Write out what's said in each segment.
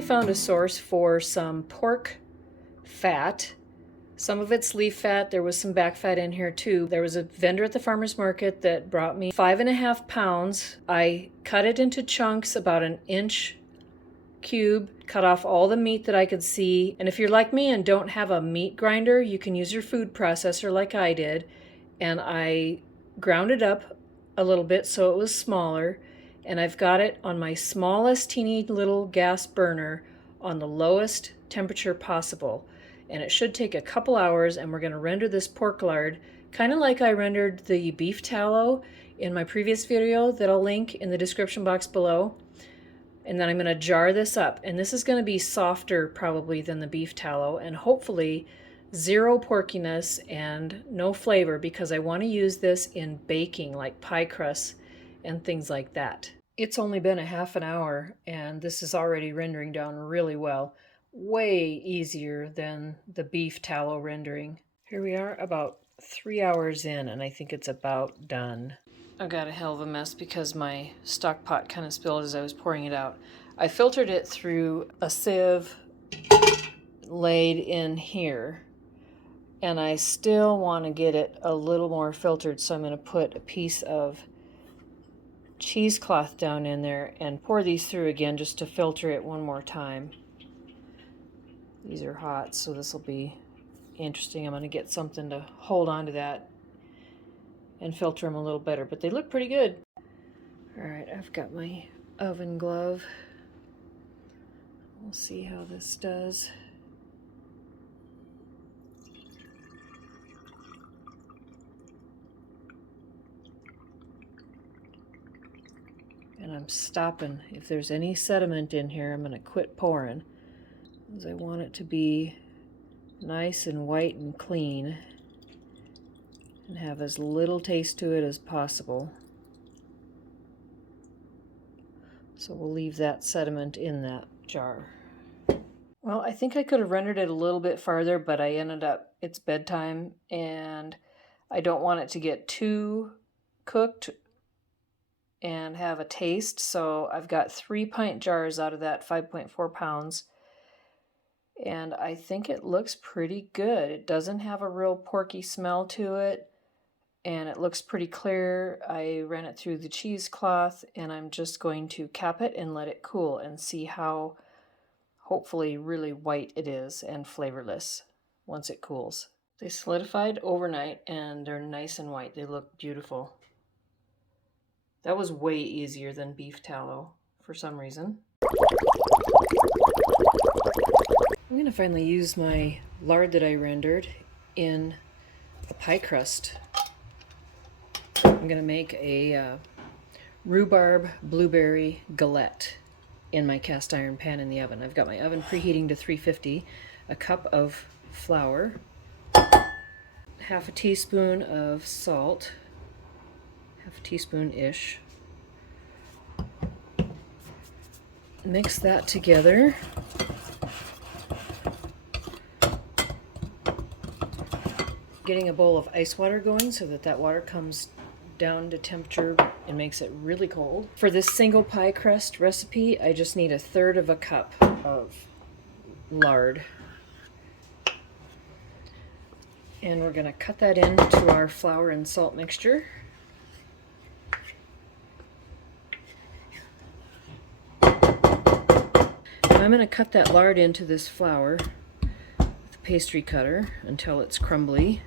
finally found a source for some pork fat. Some of it's leaf fat. There was some back fat in here too. There was a vendor at the farmer's market that brought me 5.5 pounds. I cut it into chunks about an inch cube, cut off all the meat that I could see. And if you're like me and don't have a meat grinder, you can use your food processor like I did. And I ground it up a little bit so it was smaller. And I've got it on my smallest teeny little gas burner on the lowest temperature possible. And it should take a couple hours, and we're going to render this pork lard kind of like I rendered the beef tallow in my previous video that I'll link in the description box below. And then I'm going to jar this up, and this is going to be softer probably than the beef tallow, and hopefully zero porkiness and no flavor, because I want to use this in baking like pie crusts and things like that. It's only been a half an hour, and this is already rendering down really well. Way easier than the beef tallow rendering. Here we are about 3 hours in, and I think it's about done. I've got a hell of a mess because my stock pot kind of spilled as I was pouring it out. I filtered it through a sieve laid in here, and I still want to get it a little more filtered, so I'm going to put a piece of cheesecloth down in there and pour these through again just to filter it one more time. These are hot, so this will be interesting. I'm going to get something to hold on to that and filter them a little better, but they look pretty good. Alright, I've got my oven glove. We'll see how this does. And I'm stopping. If there's any sediment in here, I'm going to quit pouring, because I want it to be nice and white and clean and have as little taste to it as possible. So we'll leave that sediment in that jar. Well, I think I could have rendered it a little bit farther, but I ended up, it's bedtime, and I don't want it to get too cooked and have a taste, so I've got 3 pint jars out of that 5.4 pounds. And I think it looks pretty good. It doesn't have a real porky smell to it, and it looks pretty clear. I ran it through the cheesecloth, and I'm just going to cap it and let it cool and see how hopefully really white it is and flavorless once it cools. They solidified overnight, and they're nice and white. They look beautiful. That was way easier than beef tallow for some reason. I'm going to finally use my lard that I rendered in a pie crust. I'm going to make a rhubarb blueberry galette in my cast iron pan in the oven. I've got my oven preheating to 350, a cup of flour, half a teaspoon of salt, half a teaspoon-ish. Mix that together. Getting a bowl of ice water going so that that water comes down to temperature and makes it really cold. For this single pie crust recipe, I just need 1/3 of a cup of lard. And we're going to cut that into our flour and salt mixture. I'm going to cut that lard into this flour with a pastry cutter until it's crumbly.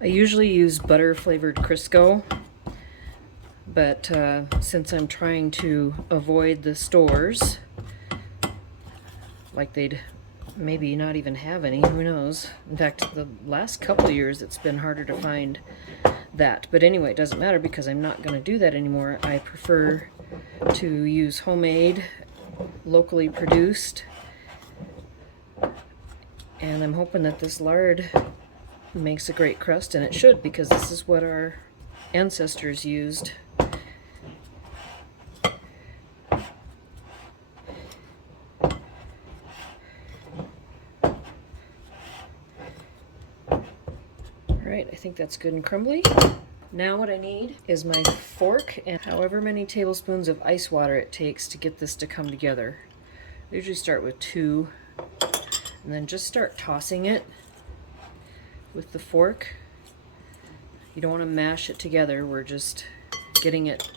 I usually use butter flavored Crisco, but since I'm trying to avoid the stores, like they'd maybe not even have any, who knows. In fact, the last couple of years it's been harder to find that. But anyway, it doesn't matter because I'm not going to do that anymore. I prefer to use homemade, locally produced, and I'm hoping that this lard makes a great crust, and it should, because this is what our ancestors used. Alright, I think that's good and crumbly. Now what I need is my fork and however many tablespoons of ice water it takes to get this to come together. I usually start with 2, and then just start tossing it with the fork. You don't want to mash it together, we're just getting it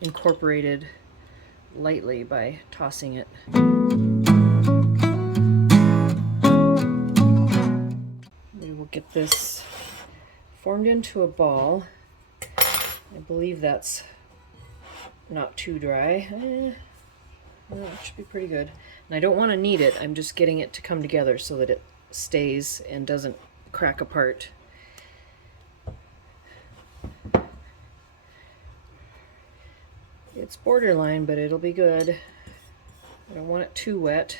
incorporated lightly by tossing it. We will get this formed into a ball. I believe that's not too dry. Well, it should be pretty good. And I don't want to knead it, I'm just getting it to come together so that it stays and doesn't crack apart. It's borderline, but it'll be good. I don't want it too wet.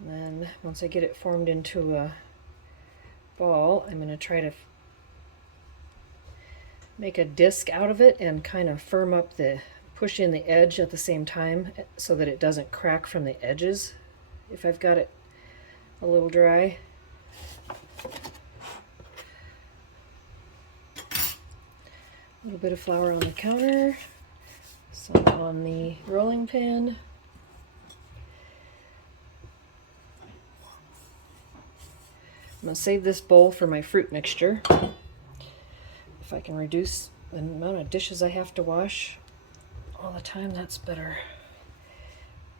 And then once I get it formed into a ball, I'm going to try to make a disc out of it and kind of firm up push in the edge at the same time so that it doesn't crack from the edges if I've got it a little dry. A little bit of flour on the counter, some on the rolling pin. I'm going to save this bowl for my fruit mixture. If I can reduce the amount of dishes I have to wash all the time, that's better.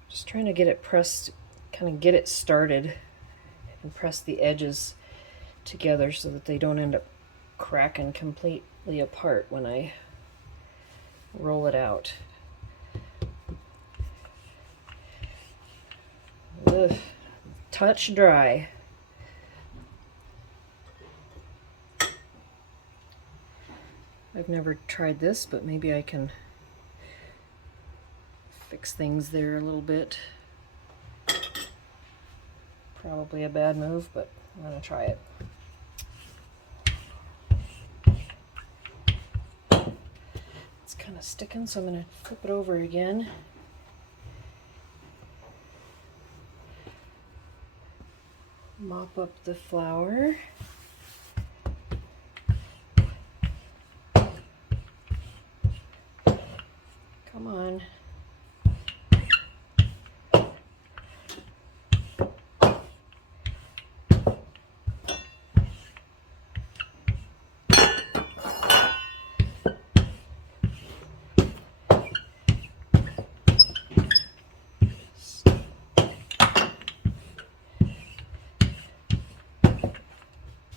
Just trying to get it pressed, kind of get it started and press the edges together so that they don't end up cracking completely apart when I roll it out. Ugh, touch dry. I've never tried this, but maybe I can fix things there a little bit. Probably a bad move, but I'm going to try it. It's kind of sticking, so I'm going to flip it over again. Mop up the flour. Come on.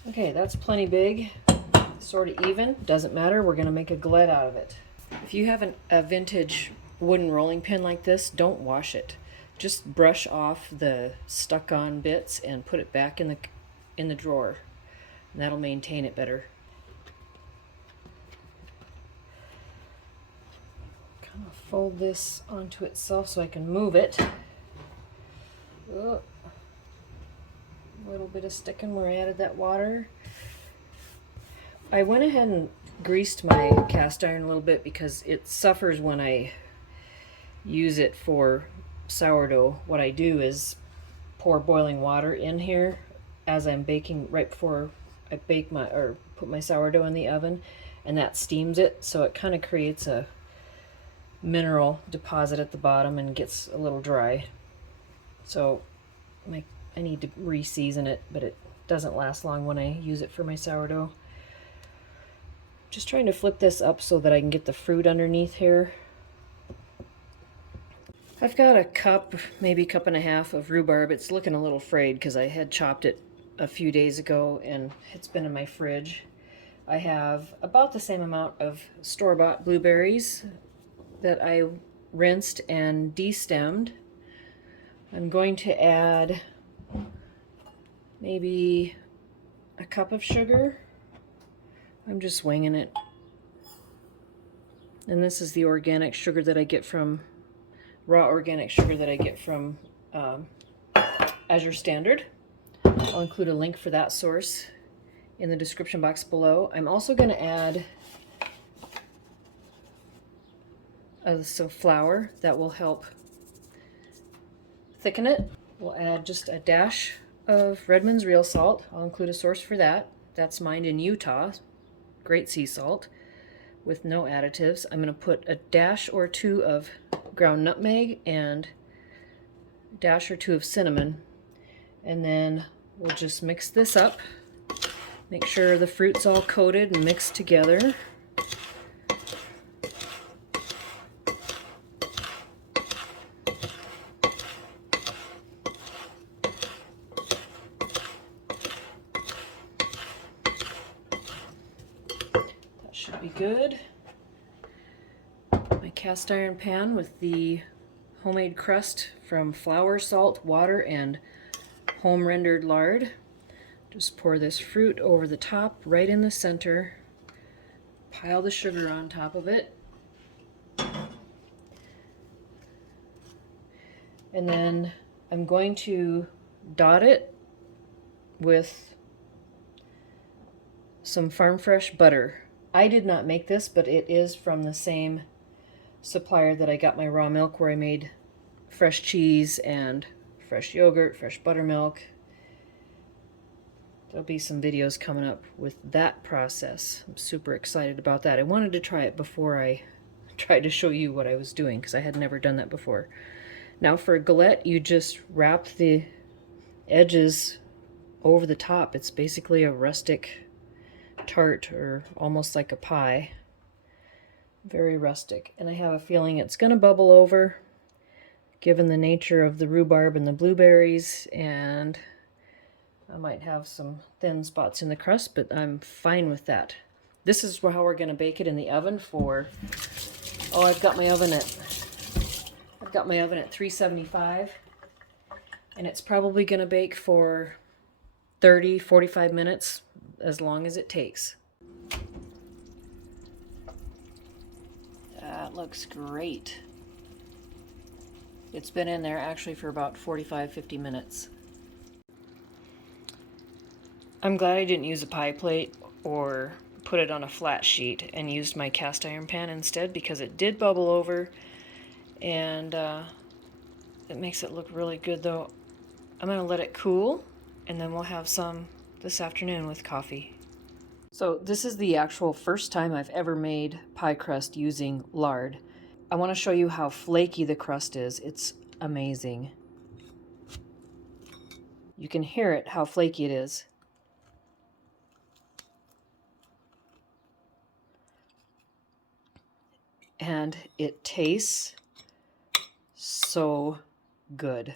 Okay, that's plenty big, sort of even. Doesn't matter, we're going to make a galette out of it. If you have a vintage wooden rolling pin like this, don't wash it. Just brush off the stuck-on bits and put it back in the drawer. And that'll maintain it better. Kind of fold this onto itself so I can move it. Oh. A little bit of sticking where I added that water. I went ahead and greased my cast iron a little bit because it suffers when I use it for sourdough. What I do is pour boiling water in here as I'm baking, right before I bake put my sourdough in the oven, and that steams it, so it kind of creates a mineral deposit at the bottom and gets a little dry. So I need to re-season it, but it doesn't last long when I use it for my sourdough. Just trying to flip this up so that I can get the fruit underneath here. I've got a cup, maybe cup and a half of rhubarb. It's looking a little frayed because I had chopped it a few days ago and it's been in my fridge. I have about the same amount of store-bought blueberries that I rinsed and destemmed. I'm going to add maybe a cup of sugar. I'm just winging it. And this is the organic sugar that I get from, raw organic sugar that I get from Azure Standard. I'll include a link for that source in the description box below. I'm also going to add some flour that will help thicken it. We'll add just a dash of Redmond's real salt. I'll include a source for that. That's mined in Utah. Great sea salt with no additives. I'm going to put a dash or two of ground nutmeg and a dash or two of cinnamon. And then we'll just mix this up. Make sure the fruit's all coated and mixed together. Should be good. My cast iron pan with the homemade crust from flour, salt, water, and home rendered lard. Just pour this fruit over the top, right in the center. Pile the sugar on top of it. And then I'm going to dot it with some farm fresh butter. I did not make this, but it is from the same supplier that I got my raw milk, where I made fresh cheese and fresh yogurt, fresh buttermilk. There'll be some videos coming up with that process. I'm super excited about that. I wanted to try it before I tried to show you what I was doing, because I had never done that before. Now for a galette, you just wrap the edges over the top. It's basically a rustic tart, or almost like a pie. Very rustic. And I have a feeling it's going to bubble over, given the nature of the rhubarb and the blueberries, and I might have some thin spots in the crust, but I'm fine with that. This is how we're going to bake it in the oven for, oh, I've got my oven at 375, and it's probably going to bake for 30-45 minutes, as long as it takes. That looks great. It's been in there actually for about 45-50 minutes. I'm glad I didn't use a pie plate or put it on a flat sheet and used my cast iron pan instead, because it did bubble over, and it makes it look really good. Though I'm going to let it cool, and then we'll have some this afternoon with coffee. So this is the actual first time I've ever made pie crust using lard. I want to show you how flaky the crust is. It's amazing. You can hear it, how flaky it is. And it tastes so good.